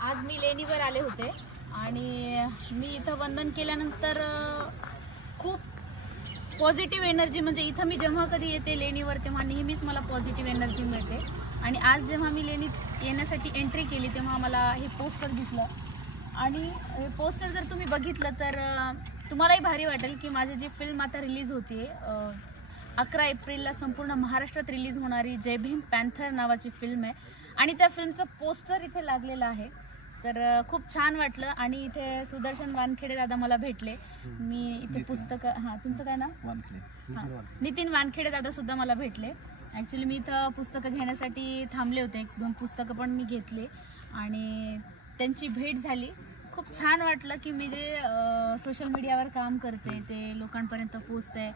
आज मी लेणीवर आले होते आणि मी इथं वंदन केल्यानंतर खूप पॉझिटिव्ह एनर्जी, म्हणजे इथं मी जेव्हा कधी येते लेणीवर तेव्हा नेहमीच मला पॉझिटिव्ह एनर्जी मिळते. आणि आज जेव्हा मी लेणीत येण्यासाठी एंट्री केली तेव्हा मला हे पोस्टर दिसलं आणि हे पोस्टर जर तुम्ही बघितलं तर तुम्हालाही भारी वाटेल की माझी जी फिल्म आता रिलीज होती 11 एप्रिलला संपूर्ण महाराष्ट्रात रिलीज होणारी जय भीम पॅन्थर नावाची फिल्म आहे आणि त्या फिल्मचं पोस्टर इथे लागलेलं आहे. तर खूप छान वाटलं. आणि इथे सुदर्शन वानखेडे दादा मला भेटले. मी इथे पुस्तकं तुमचं काय नाव? नितीन वानखेडे दादा सुद्धा मला भेटले. ॲक्च्युली मी इथं पुस्तकं घेण्यासाठी थांबले होते, 1-2 पुस्तकं पण मी घेतले आणि त्यांची भेट झाली. खूप छान वाटलं की मी जे सोशल मीडियावर काम करते ते लोकांपर्यंत पोचते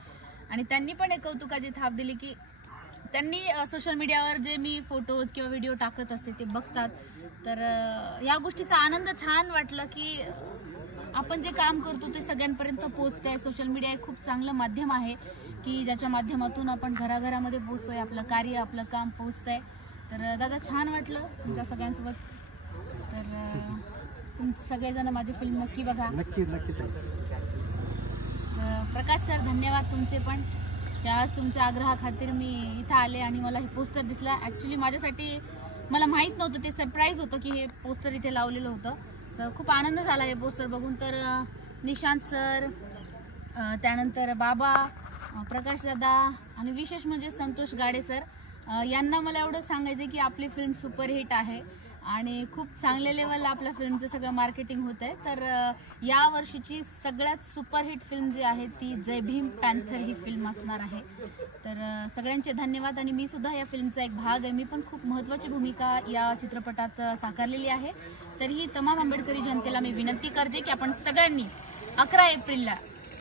आणि त्यांनी पण एक कौतुकाची थाप दिली की त्यांनी सोशल मीडियावर जे मी फोटोज किंवा व्हिडिओ टाकत असते ते बघतात. तर या गोष्टीचा आनंद छान वाटलं की आपण जे काम करतो ते सगळ्यांपर्यंत पोचत आहे. सोशल मीडिया एक खूप चांगलं माध्यम आहे की ज्याच्या माध्यमातून आपण घराघरामध्ये पोचतोय, आपलं कार्य आपलं काम पोचत आहे. तर दादा छान वाटलं तुमच्या सगळ्यांसोबत. तर सगळेजण माझी फिल्म नक्की बघा. नक्की. प्रकाश सर धन्यवाद तुमचे पण. आज तुमच्या आग्रहाखातीर मी इथं आले आणि मला हे पोस्टर दिसला. ॲक्च्युली माझ्यासाठी मला माहीत नव्हतं, ते सरप्राईज होतं की हे पोस्टर इथे लावलेलं होतं. तर खूप आनंद झाला हे पोस्टर बघून. तर निशांत सर, त्यानंतर बाबा, प्रकाश दादा आणि विशेष म्हणजे संतोष गाडे सर यांना मला एवढं सांगायचं की आपली फिल्म सुपरहिट आहे आणि खूप चांगल्या लेवलला आपल्या फिल्मचं सगळं मार्केटिंग होतं आहे. तर या वर्षीची सगळ्यात सुपरहिट फिल्म जी आहे ती जय भीम पॅन्थर ही फिल्म असणार आहे. तर सगळ्यांचे धन्यवाद. आणि मी सुद्धा या फिल्मचा एक भाग आहे. मी पण खूप महत्त्वाची भूमिका या चित्रपटात साकारलेली आहे. तर ही तमाम आंबेडकरी जनतेला मी विनंती करते की आपण सगळ्यांनी 11 एप्रिलला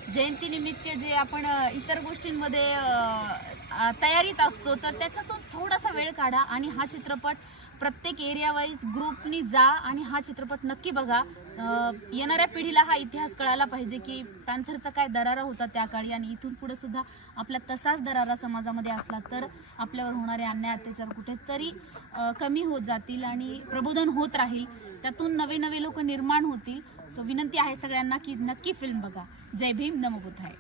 जयंतीनिमित्त जे आपण इतर गोष्टींमध्ये तयारीत असतो तर त्याच्यातून थोडासा वेळ काढा आणि हा चित्रपट प्रत्येक एरिया वाईज ग्रुपनी जा आणि हा चित्रपट नक्की बघा. येणाऱ्या पिढीला हा इतिहास कळायला पाहिजे की पॅन्थरचा काय दरारा होता त्या काळी आणि इथून पुढे सुद्धा आपला तसाच दरारा समाजामध्ये असला तर आपल्यावर होणारे अन्याय अत्याचार कुठेतरी कमी होत जातील आणि प्रबोधन होत राहील. त्यातून नवे लोक निर्माण होतील. सो विनंती आहे सगळ्यांना की नक्की फिल्म बघा. जय भीम, नमो बुद्धाय.